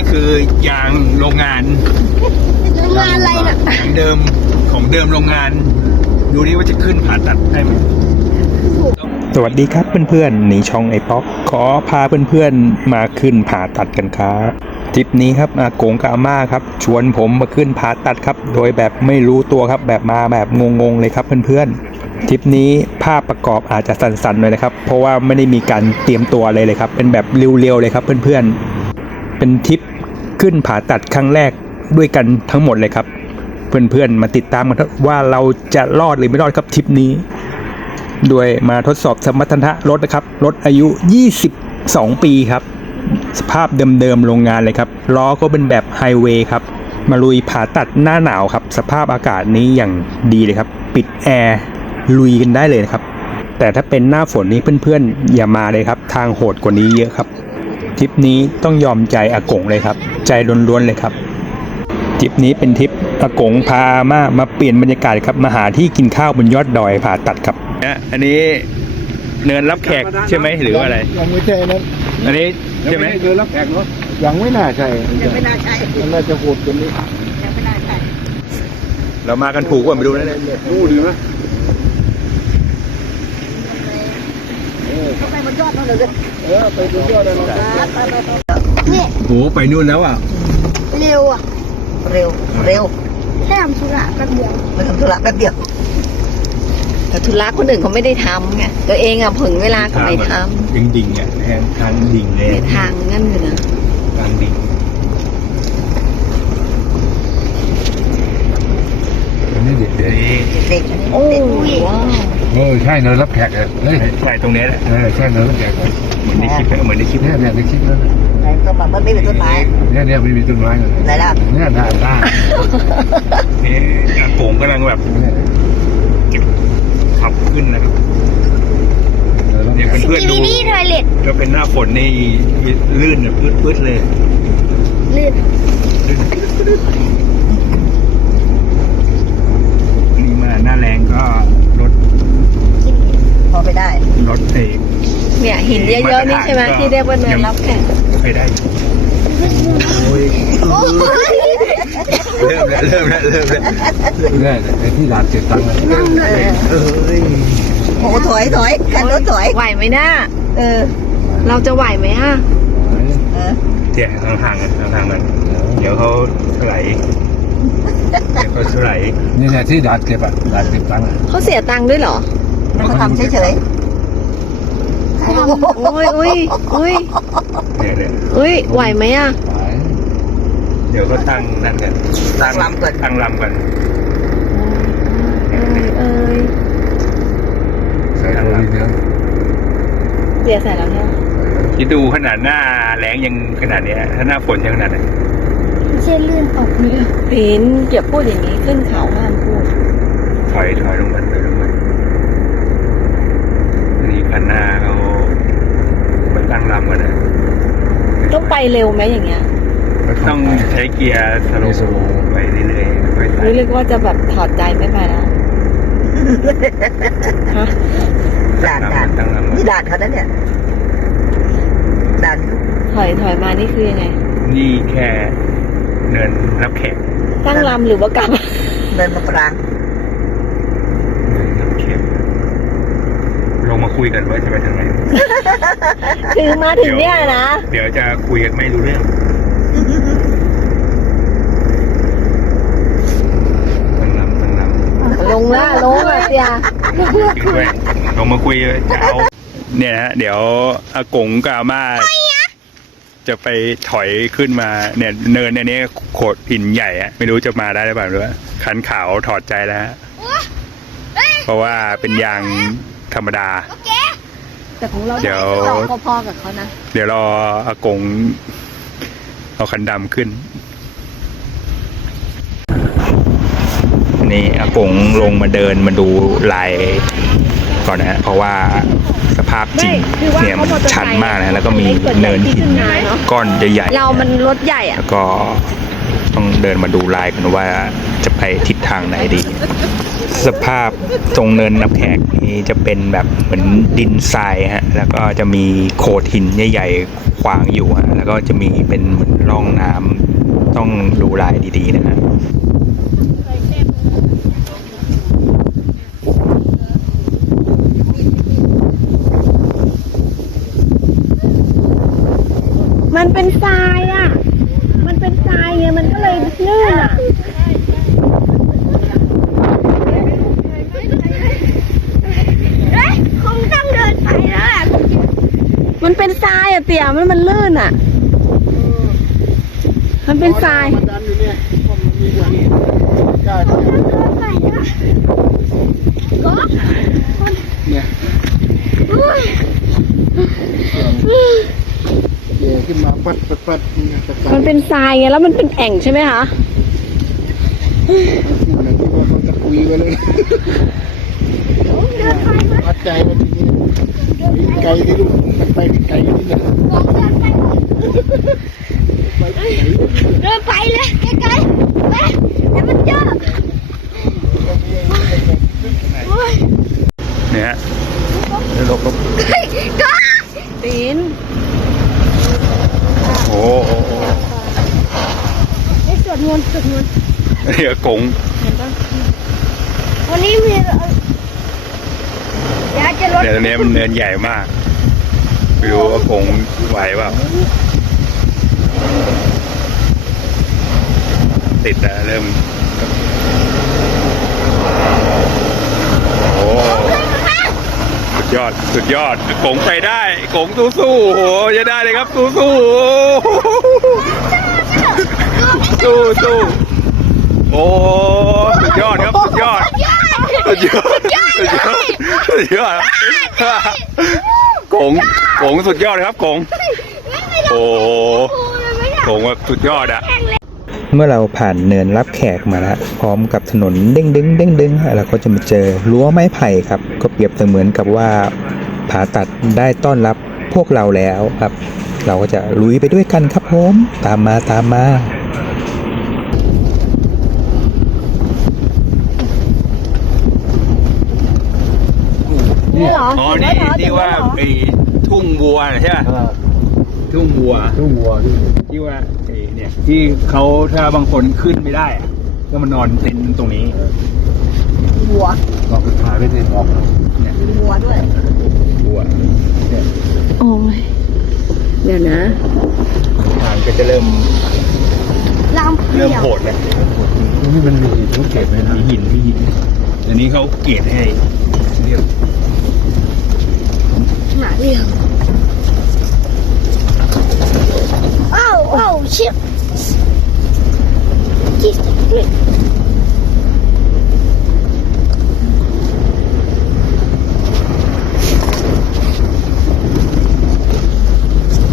นี้คือยางโรงงานโรงงานอะไรน่ะของเดิมของเดิมโรงงาน ดูนี่ว่าจะขึ้นผ่าตัดได้ไหมสวัสดีครับเพื่อนๆหนีช่องไอป๊อกขอพาเพื่อนๆมาขึ้นผ่าตัดกันครับทริปนี้ครับอากงกับอาม่าครับ ชวนผมมาขึ้นผ่าตัดครับ โดยแบบไม่รู้ตัวครับ แบบมาแบบงงๆเลยครับเพื่อนๆทริปนี้ภาพประกอบอาจจะสั่นๆหน่อยนะครับ เพราะว่าไม่ได้มีการเตรียมตัวอะไรเลยครับ เป็นแบบเรียวๆเลยครับเพื่อนๆเป็นทริป ขึ้นผ่าตัดครั้งแรกด้วยกันทั้งหมดเลยครับ เพื่อนๆมาติดตามกันว่าเราจะรอดหรือไม่รอดครับทริปนี้ด้วยมาทดสอบสมรรถนะรถนะครับรถอายุ 22 ปีครับ สภาพเดิมๆโรงงานเลยครับล้อก็เป็นแบบไฮเวย์ครับมาลุยผ่าตัดหน้าหนาวครับ สภาพอากาศนี้อย่างดีเลยครับ ปิดแอร์ลุยกันได้เลยนะครับ แต่ถ้าเป็นหน้าฝนนี้เพื่อนๆ อย่ามาเลยครับ ทางโหดกว่านี้เยอะครับ ทริปนี้ต้องยอมใจอากงเลยครับ ใจล้วนๆเลยครับทริปนี้เป็นทริปอากงพามามาเปลี่ยนบรรยากาศครับมาหาที่กินข้าวบนยอดดอยผ่าตัดครับเนี่ยอันนี้เนินรับแขกใช่ไหมหรือว่าอะไร ยังไม่ใช่นะอันนี้ใช่ไหมเดินรับแขกเนาะยังไม่น่าใช่ยังไม่น่าใช่มันน่าจะโหดกว่านี้ยังไม่น่าใช่เรามากันถูกกว่าไม่รู้นะเนี่ยดูดีไหม เข้าไปบนยอดนั่นเลยเออไปดูยอดเลยนะนี่โอ้ไปนู่นแล้วอะ เร็วอะ เร็ว เร็วแค่ทำธุระแป๊บเดียวมาทำธุระแป๊บเดียว แต่ธุระคนอื่นเขาไม่ได้ทำไง ตัวเองอะผึ่งเวลาก็ไม่ทดิ่งดิ่งๆอะแทนทางดิ่งเลำยในทางงั้นอยู่นะทางดิ่ง อันนี้เด็กเด็กโอ้ว้าวเออใช่เนินรับแขกเลยเฮ้ยไปตรงนี้แหละเออใช่เนินรับแขกเหมือนในคลิปเหมือนในคลิปเนี่ยเนี่ยในคลิปนั้นไหนก็มามันไม่เป็นต้นไม้เนี่ยเนี่ยไม่มีต้นไม้เลยไหนล่ะเนี่ยด้านด้านนี่อากงกำลังแบบขับขึ้นนะครับเนี่ยเพื่อนๆดูก็เป็นหน้าฝนนี่ลื่นเนี่ยพืดๆเลยลื่นมาหน้าแรง ก็รถพอไปได้รถเตะเนี่ยหินเยอะๆนี่ใช่ไหมที่เรียกว่าเนินรับแขกไปได้อยู่โอ้ยเริ่มแล้วเริ่มแล้วเริ่มแล้วเนี่ยไอ้ที่ลาดเจ็ดตังค์เลยเอ้ยโอ้ถอยถอยคันรถถอยไหวไหมน้าเออ เราจะไหวไหมอะเออเจ๊ห่างๆกันห่างๆกันเดี๋ยวเขาถลายเดี๋ยวเขาถลายนี่เนี่ยที่ลาดเก็บอะลาดเก็บตังค์อะเขาเสียตังค์ด้วยเหรอเขาทำเฉยๆโอ้ยอุ้ยอุ้ยเนี่ยเนี่ยอุ้ยไหวไหมอะไปเดี๋ยวก็ตั้งนั่นกันตั้งลำกันตั้งลำกันเอ้ยเอ้ยใส่ตัวนี้เนื้อเสียใส่แล้วเนี่ยคิดดูขนาดหน้าแรงยังขนาดเนี้ยถ้าหน้าฝนยังขนาดไหน ไม่ใช่ลื่นตกเนี่ยพินอย่าพูดอย่างนี้ขึ้นเขาห้ามพูด ถอยถอยลงมาถอยลงมาอันนี้คันหน้าเขาไปตั้งลำกันนะต้องไปเร็วไหมอย่างเงี้ย ต้องใช้เกียร์สโลว์ไปเรื่อยๆค่อยหๆรือเรียกว่าจะแบบถอดใจไม่ไปแล้วฮะด่านด่านตั้งลำนี่ด่านเขานั้นเนี่ยด่านถอยถอยมานี่คือยังไง นี่แค่ เนินรับแขกตั้งลำหรือว่ากลับเดินมาปรางเนินรับแขกลงมาคุยกันว่าจะไปทางไหนถึงมาถึงเนี่ยนะ เดี๋ยวจะคุยกันไม่รู้เรื่องตั้งลำตั้งลำลงละลงอะเสียจริงด้วยลงมาคุยจะเอาเนี่ยนะฮะเดี๋ยวอากงกับอาม่า จะไปถอยขึ้นมาเนี่ยเนินอันนี้โขดหินใหญ่อะไม่รู้จะมาได้หรือเปล่าหรือว่าคันขาวถอดใจแล้วฮะเพราะว่าเป็นยางธรรมดา แต่ของเราเดี๋ยวก็พอๆกับเขานะเดี๋ยวรออากงเอาคันดำขึ้น นี่อากงลงมาเดินมาดูลายก่อนนะฮะเพราะว่าส ภาพจริงไม่คือว่าเนี่ยมันเขามอเตอร์ไซค์ชันมากนะแล้วก็มีไม่เกิดเนินหินที่ขึ้นมาเนอะก้อนใหญ่ๆเรามันรถใหญ่อะแล้วก็ตต้องเดินมาดูลายกันว่าจะไปทิศทางไหนดี สภาพตรงเนินน้ำแขกนี้จะเป็นแบบเหมือนดินทรายฮะแล้วก็จะมีโขดหินใหญ่ๆขวางอยู่ฮะแล้วก็จะมีเป็นเหมือนร่องน้ำต้องดูลายดีๆนะฮะ เป็นทรายอะ มันเป็นทรายไงมันก็เลยลื่นอะเฮ้ยคงต้องเดินไปแล้วแหละมันเป็นทรายอะเตี่ยมันมันลื่นอะ มันเป็นทรายไปนะก็เนี่ยอุ้ยขึ้นมาปัดปัดปัดเนี่ย ตะกามันเป็นทรายไงแล้วมันเป็นแอ่งใช่ไหมคะที่มันที่ว่าเขาจะคุยไปเลยเดินไปไหมวัดใจมันทีนี้วิ่งไกลที่ลูกมันไปไกลที่ไหนลองเดินไปเดินไปเลยไกลๆไปเดี๋ยวมันเจอโอ้ยเนี่ยฮะลบลบเฮ้ยก็ปีน โอ้โหไอ้สวดมนต์สวดมนต์เดี๋ยวกงวันนี้มีเอ่อเดี๋ยวจะลดเดี๋ยวตรงนี้มันเนินใหญ่มากไม่รู้ว่ากงไหวเปล่าติดแล้วเริ่ม โอ้สุด ยอดสุดยอดกงไปได้กงสู้สู้ๆโอ้โหจะได้เลยครับสู้สู้ๆสู้สู้โอ้สุดยอดครับสุดยอดสุดยอดสุดยอดสุดยอดกงกงสุดยอดครับกงโอ้โหกงแบบสุดยอดอะ เมื่อเราผ่านเนินรับแขกมาแล้วพร้อมกับถนนเด้งดึงเด้งดึงเราก็จะมาเจอรั้วไม้ไผ่ครับ ก็เปรียบเสมือนกับว่าผาตัดได้ต้อนรับพวกเราแล้วครับ เราก็จะลุยไปด้วยกันครับผมตามมาตามมานี่เหรออ๋อนี่ที่ว่าไอ้ทุ่งวัวใช่ป่ะ ทุ่งวัว ทุ่งวัวที่ที่ว่าไอ้เนี่ยที่เขาถ้าบางคนขึ้นไม่ได้อะก็มานอนเต็นท์ตรงนี้หัวเราไปถ่ายไม่ได้ออกเนี่ยหัวด้วยวัวเนี่ยโอ้ยเดี๋ยวนะทางก็จะเริ่มลามเปเริ่มลี่ยวโหดเลยนี่มันมีทุกเก็บไหมนะมีหินมีหินอันนี้เขาเกลียดให้เรียบ หนาเรียวอ้าว อ้าวชิบจิ๊บ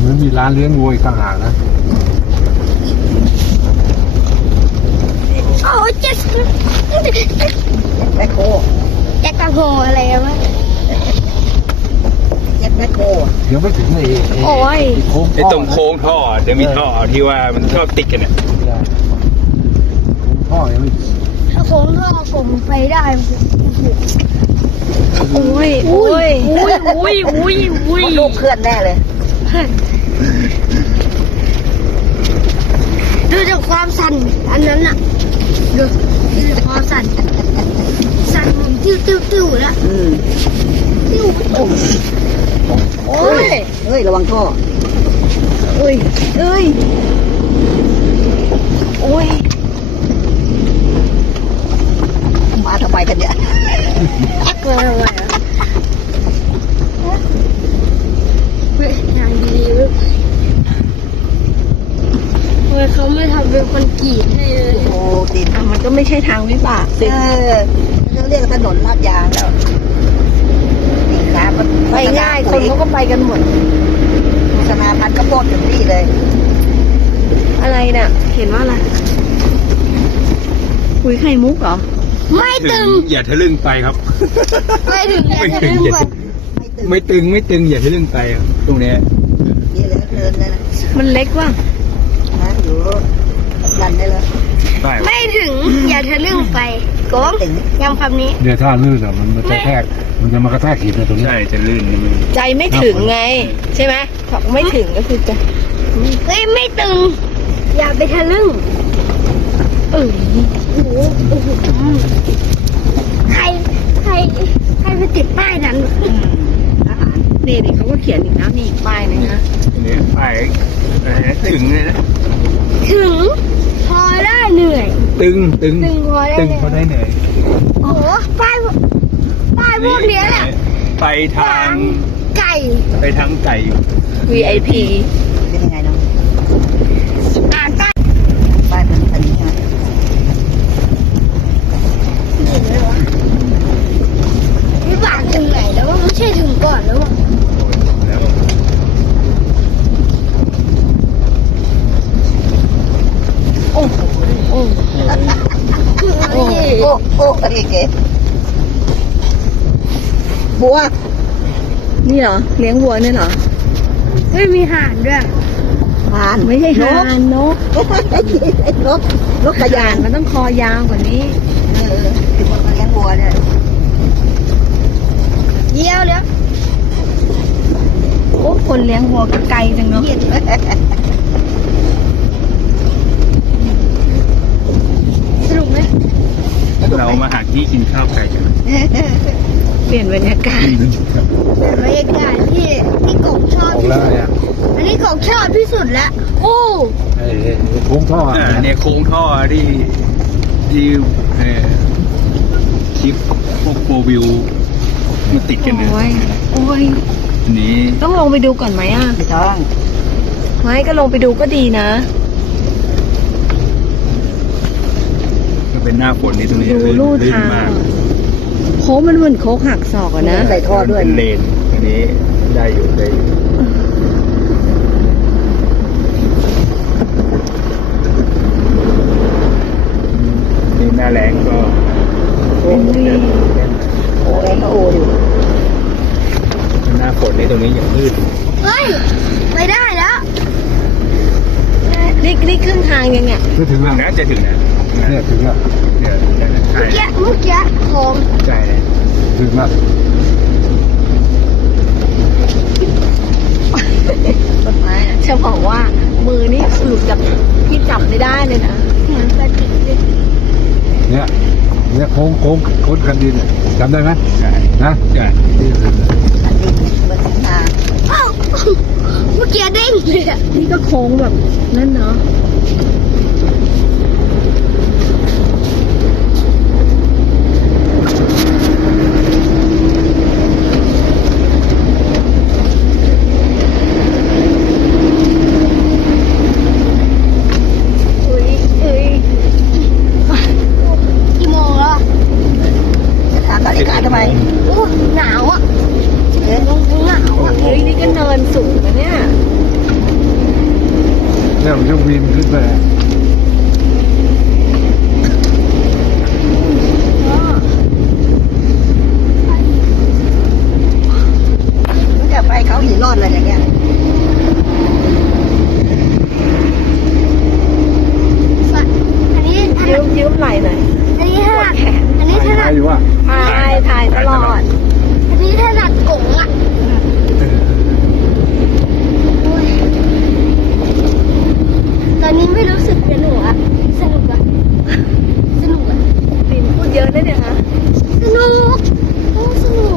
มันมีร้านเลี้ยงวัวอีกต่างหากนะโอ้เจ็ดแมคโครแจ็คกะโฮอะไรวะเย็บ แมคโครเดี๋ยวไม่ถึงไอ้ไอ้โอ้ยไอ้โค้งไอ้ตรงโค้งท่อเดี๋ยวมีท่อที่ว่ามันชอบติดกันเนี่ยท่อยังไม่ถ้าโค้งท่อผมไปได้โอ้ยอุ้โอ้ยยอุ้ยอุ้ยอุ้ยอุ้ยลูกเคลื่อนแน่เลย ดูจากความสั่นอันนั้นน่ะดูดูจากความสั่น สั่นผมติ้วติ้วติ้วแล้วอืมติ้วโอ้ ยเฮ้ย ระวังท่อเอ้ยเอ้ยโอ้ย มาทำไมกันเนี่ยแอคเลยทำไมอะเฮ้ยงานดีๆเว้ยทำไมเขาไม่ทำเป็นคนกรีดให้เลย โอ้ติดมันก็ไม่ใช่ทางวิบากสิเออเขาเรียกถนนลาดยางแล้วนี่ครับมันไปง่าย คนเขาก็ไปกันหมดโฆษณาพันก็โพดถึงนี่เลย อะไรเนี่ยเห็นว่าอะไรคุยไข่มุกเหรอ ไม่ตึง อย่าทะลึ่งไปครับ ไม่ถึงแล้ไม่จะถึงลืมอย่าก่อนไม่ตึงไม่ตึงไม่ตึงอย่าทะลึ่งไปครับตรงเนี้ยนี่เหลือเกินเลยนะมันเล็กว่ะนะอยู่ดันได้เลยได้ไม่ถึงอย่าทะลึ่งไปโกงถึงย้ำคำนี้เนี่ยถ้าลื่นอะมันมันจะแทก มันจะมากระแทกหินในตรงนี้ใช่จะลื่นนิดนึงใจไม่ถึงไง ใช่ไหมบอกไม่ถึงก็คือจะเฮ้ยไม่ตึง อย่าไปทะลึ่งเออโอ้โหโอ้โหใครใครใครไปติดป้ายนั้นนี่ดิเขาก็เขียนอีกนะมีอีกป้ายหนึงนะอันนี้ไปอะไรนะถึงเลยนะถึงพอได้เหนื่อย ตึงตึงตึงพอได้ตึงเหนื่เขาอยได้เหนื่อยโอ้โหป้ายพวก ป้ายพวกเนี้ยแหละไปทางไก่ ไปทางไก่ VIP เป็นยังไงน้องอ่านป้ายป้ายเป็นอันนี้ฮะเห็นไหมวะวิบากถึงไหนแล้วว่าไม่ใช่ถึงก่อนแล้ววะแล้วโอ้โหโอ้โอ้โอ้โอ้อะไรเก๋ บัว นี่เหรอ เลี้ยงวัวเนี่ยเหรอไม่มีห่านด้วยห่านไม่ใช่ห่านนกไอ้ไอ้นกนกกระยานมันต้องคอยาวกว่านี้ เออถึงว่ามาเลี้ยงวัวเนี่ยเยี่ยวแล้วโอ้คนเลี้ยงวัวก็ไกลจังเนาะเหยียดสนุกไหมเรามาหาที่กินข้าวไก่กัน เปลี่ยนบรรยากาศเป็นบรรยากาศที่ที่กบชอบออกที่แล้วสุดเนี่ยอันนี้กบชอบที่สุดแล้วโอ้ไอ้ไอ้ไอ้โค้งท่ออ่าอะเนี่ยโค้งท่อที่ที่เอ่อคลิปพวกโฟวิวมาติดกันเนี่ยโอ้ยโอ้ยอันนี้ต้องลงไปดูก่อนไหมอะไม่ต้องไม่ก็ลงไปดูก็ดีนะ ก็เป็นหน้าฝนนี่ตรงนี้ดูลื่นลู่ลื่นทางมากโค้งมันเหมือนโค้งหักศอกอะนะใส่ท่อด้วย เป็นเลนอันนี้ได้อยู่ได้อยู่นี่หน้าแรงก็โอ้ยโอ้เองก็โอ้อยู่หน้าฝนนี่ตรงนี้อย่างลื่นเฮ้ย ไม่ได้แล้วนี่นี่ครึ่งทางยังเนี่ยไม่ถึงแล้วน่าจะถึงนะเนี่ยถึงแล้วเดี๋ยวใช่เมื่อกี้เมื่อกี้ของใช่เลยถึงแล้วต้นไม้จะบอกว่ามือนี่หลุดจากที่จับไม่ได้เลยนะเหมือนปลาติกเลยเนี่ยเนี่ยโค้งโค้งโค้งคันดินเนี่ยจำได้ไหมใช่นะใช่นี่ถึงแล้วอันนี้เหมือนทางอ้าวเมื่อกี้เด้งเลยอะนี่ก็โค้งแบบนั่นเนาะ อุ้ยเอ้ยกี่โมงแล้วอะ จะถามนาฬิกาทำไม โอ้หนาวอะเอ๊ะหนาวอะ เฮ้ยนี่ก็เนินสูงนะเนี่ย เนี่ยมันจะวินขึ้นไป มันจะไปเขาหินรอดอะไรอย่างเงี้ย สัตว์อันนี้ถ ยื นัด มยืมไหล่หน่อย อันนี้ถ ปว นั ด ด แขน อันนี้ถ ถ่าย นัด อยู่ว่า ถ่ายถ่ายตลอด อันนี้ถนัดกงอะโอ้ยตอนนี้ไม่ รู้สึกจะหนูอะสนุกอะสนุกอะปิ่นพูดเยอะนะเนี่ยฮะสนุกโอ้สนุก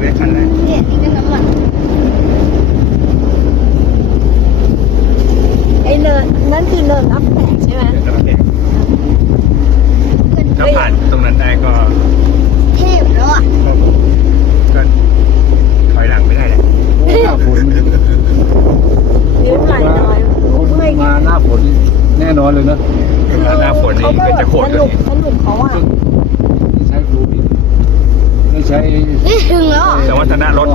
ไปคันไหนเนอรัไอเนินนั่นคือเนินรับแขกใช่ไหมเจ้าผ่านตรงนั้นได้ก็เทพแล้วอะก็ก็ถอยหลังไม่ได้แหละหน้าฝนยืนไหลหน่อยมาหน้าฝนแน่นอนเลยเนอะหน้าฝนนี่ก็จะโคตรเลยสนุกเขาอะ ไม่ใช้นี่ถึงแล้วเหรอแต่ว่าชนะรถ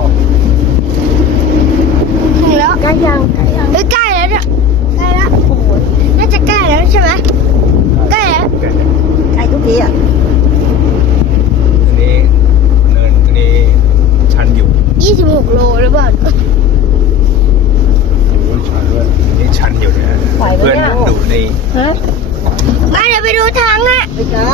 ถึงแล้วใกล้ยังใกล้ยังเฮ้ยใกล้แล้วเนี่ยใกล้แล้วโอ้โหน่าจะใกล้แล้วใช่ไหมใกล้แล้วใช่ทุกทีอะอันนี้เนินอันนี้ชันอยู่26โลหรือเปล่าโอ้ยใช้ด้วยอันนี้ชันอยู่นะเพื่อนดูในฮะมาเดี๋ยวไปดูทางอะไปจ้า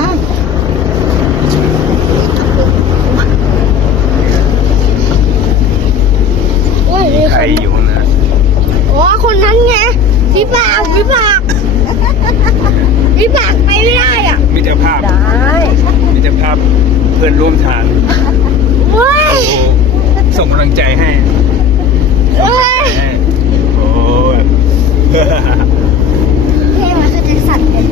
โอ้ยมี ใค ค ร น อยู่ข้างหน้า อ๋อคนนั้นไงพี่ปากพี่ปากพี่ปากไปไม่ได้ อะมิตรภาพได้มิตรภาพเพื่อนร่วมทางเว้ยโอ้ส่งกำลังใจให้เว้ยให้โอ้ยเพลงมันคือแจ็คสันเลย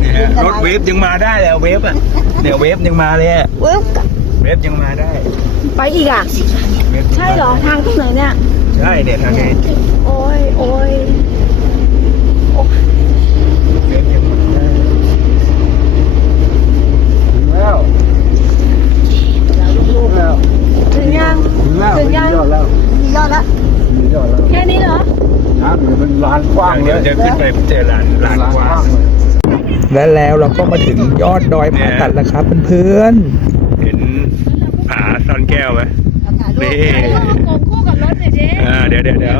เนี่ยรถเวฟยังมาได้เลยเวฟอะเนี่ยเวฟยังมาเลยอะเว้ยกับเวฟยังมาได้ไปอีกอะ เวฟใช่เหรอ ทางตรงไหนเนี่ย ใช่เนี่ยทางไหนโอ้ยโอ้ยเวฟยังมาได้ ถึงแล้ว ลูกแล้วถึงยัง ถึงแล้วถึงยัง มียอดแล้วมียอดแล้วมียอดแล้วแค่นี้เหรอน้ำอยู่เป็นลานกว้างทางเลเดียวยจะขึ้นไปเจอลานลานกว้างและแล้วเราก็มาถึงยอดดอยผาตัดแล้วครับเพื่อนเห็นผาซ่อนแก้วไหมนี่กงคู่กับรถหน่อยดิอ่าเดี๋ยวเดี๋ยวเดี๋ยว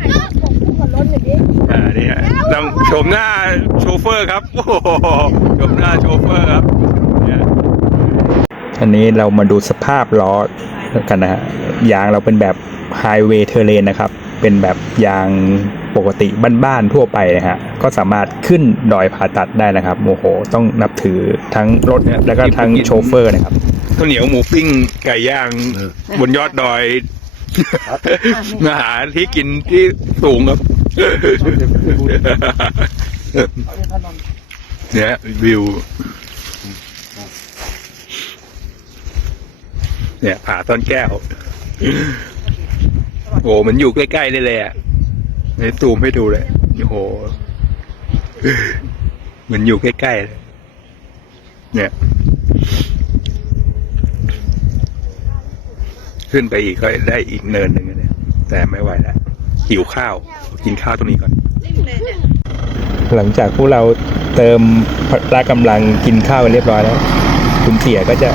ถ่ายรูปกงคู่กับรถหน่อยดิอ่านี่ฮะต้องชมหน้าโชเฟอร์ครับ โอ้โหชมหน้าโชเฟอร์ครับเนี่ยๆ อันนี้เรามาดูสภาพล้อกันนะฮะยางเราเป็นแบบไฮเวย์เทเลนนะครับ เป็นแบบยางปกติบ้านๆทั่วไปนะฮะก็สามารถขึ้นดอยผาตัดได้นะครับโอ้โห ต้องนับถือทั้งรถแล้วก็ทั้งโชเฟอร์นะครับข้าวเหนียวหมูปิ้งไก่ย่างบนยอดดอยมาหาที่กินที่สูงครับเนี่ยวิว เนี่ยผาต้นแก้ว โอ้มันอยู่ใกล้ๆได้เลยอะในซูมให้ดูเลยโอ้โหมันอยู่ใกล้ๆเลยเนี่ย ขึ้นไปอีกก็ได้อีกเนินหนึ่งเนี่ยแต่ไม่ไหวแล้วหิวข้าว กินข้าวตรงนี้ก่อน หลังจากพวกเราเติมพละกำลังกินข้าวไปเรียบร้อยแล้ว คุณเตี่ยก็จะ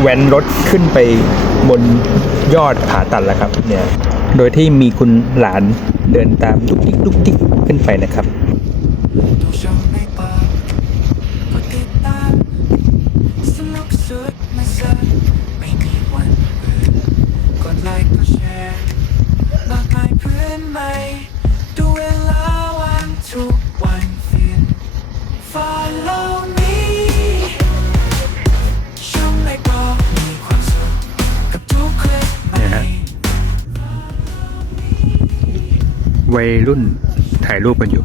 แว้นรถขึ้นไปบนยอดผาตัดแล้วครับเนี่ย โดยที่มีคุณหลานเดินตามดุกดิกดุกดิกขึ้นไปนะครับ วัยรุ่นถ่ายรูปกันอยู่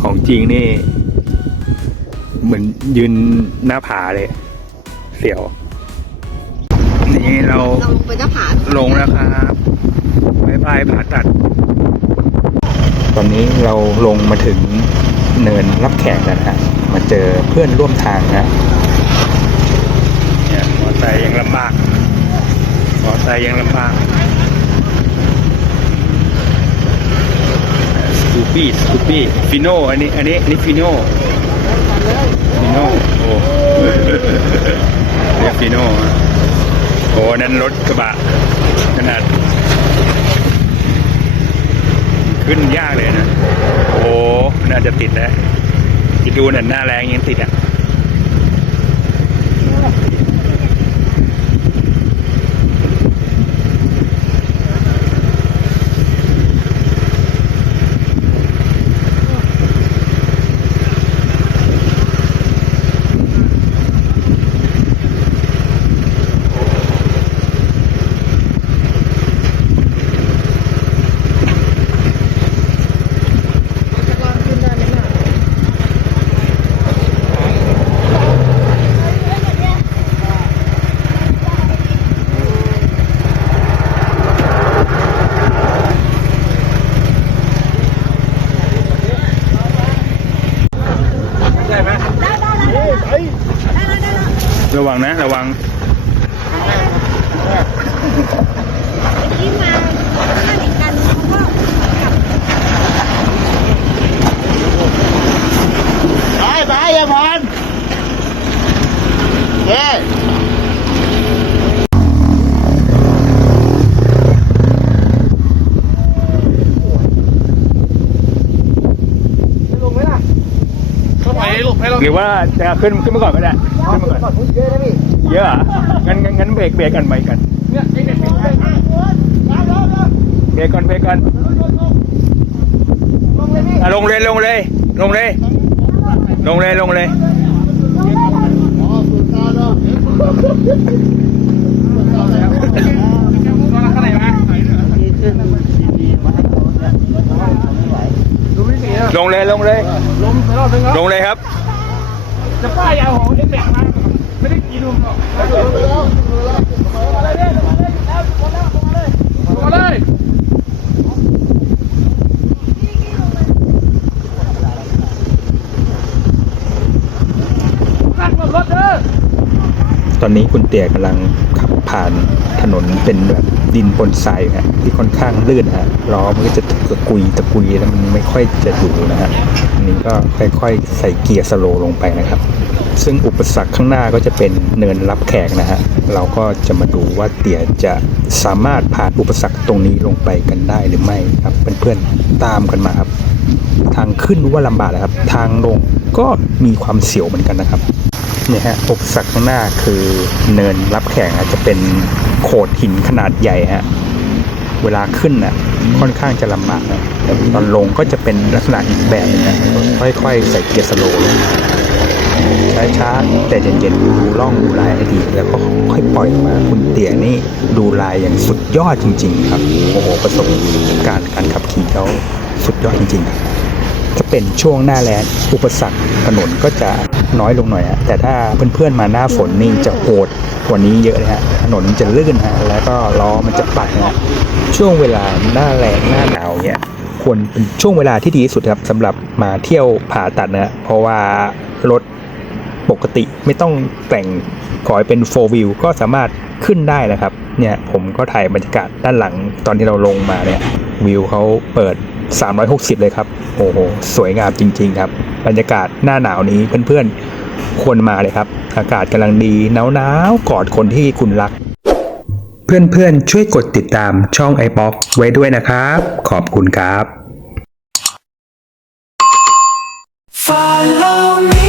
ของจริงนี่ เหมือนยืนหน้าผาเลย เสียว นี่เราเราลงไปหน้าผาลงแล้วครับบายบายผาตัด ตอนนี้เราลงมาถึงเนินรับแขกแล้วนะฮะมาเจอเพื่อนร่วมทางนะเนี่ยมอไซค์ยังลำบากม อไซค์ยังลำบากสกูปี้สกูปี้ฟิโนอันนี้อันนี้อันนี้ฟิโนฟิโนโอ้เรียกฟิโนโอ้นั่นรถกระบะขนาด ขึ้นยากเลยนะ โอ้น่าจะติดแล้วคิดดูเนี่ยหน้าแรงยังติดอะ รือว่าจะขึ้นขึ้นมาก่อนก็ได้ขึ้นมาก่อนเยอะเหรองั้นงั้นงั้นเบรกเบรกกันไปกันเบรกก่อนเบรกก่อนอะลงเลยลงเลยลงเลยลงเลยลงเลยลงเลยลงเลย ลงเลยครับตอนนี้คุณเตี่ยกำลังขับผ่านถนนเป็นแบบ ดินปนทรายฮะที่ค่อนข้างลื่นฮะล้อมันก็จะตะกุยตะกุยแล้วมันไม่ค่อยจะอยู่นะฮะอันนี้ก็ค่อยๆใส่เกียร์สโลลงไปนะครับ ซึ่งอุปสรรคข้างหน้าก็จะเป็นเนินรับแขกนะฮะเราก็จะมาดูว่าเตี่ยจะสามารถผ่านอุปสรรคตรงนี้ลงไปกันได้หรือไม่ครับเพื่อนๆตามกันมาครับทางขึ้นว่าลำบากนะครับ ทางลงก็มีความเสียวเหมือนกันนะครับเนี่ยฮะอุปสรรคข้างหน้าคือเนินรับแขกอะจะเป็น โขดหินขนาดใหญ่ฮะเวลาขึ้นน่ะค่อนข้างจะลำบากนะแต่ตอนลงก็จะเป็นลักษณะอีกแบบนึงนะค่อยๆ ใส่เกียร์สโลว์ลงมาช้าๆแต่เย็นๆดูร่องดูลายให้ดีแล้วก็ค่อยปล่อยออกมาคุณเตี่ยนี่ดูลายอย่างสุดยอดจริง ๆ ครับโอ้โหประสบการณ์การขับขี่เขาสุดยอดจริงๆ ถ้าเป็นช่วงหน้าแล้งอุปสรรคถนนก็จะน้อยลงหน่อยฮะแต่ถ้าเพื่อนๆมาหน้าฝนนี่จะโหดกว่านี้เยอะเลยฮะถนนจะลื่นฮะแล้วก็ล้อมันจะปัดฮะช่วงเวลาหน้าแรงหน้าหนาวเนี่ยควรเป็นช่วงเวลาที่ดีที่สุดครับสำหรับมาเที่ยวผ่าตัดนะเพราะว่ารถปกติไม่ต้องแต่งขอให้เป็น4 wheel ก็สามารถขึ้นได้นะครับ เนี่ยผมก็ถ่ายบรรยากาศด้านหลังตอนที่เราลงมาเนี่ยวิวเขาเปิด 360 เลยครับ โอ้โห สวยงามจริง ๆ ครับ บรรยากาศหน้าหนาวนี้เพื่อนๆ ควรมาเลยครับ อากาศกำลังดีหนาวๆ กอดคนที่คุณรัก เพื่อนๆ ช่วยกดติดตามช่องไอป๊อกไว้ด้วยนะครับ ขอบคุณครับ Follow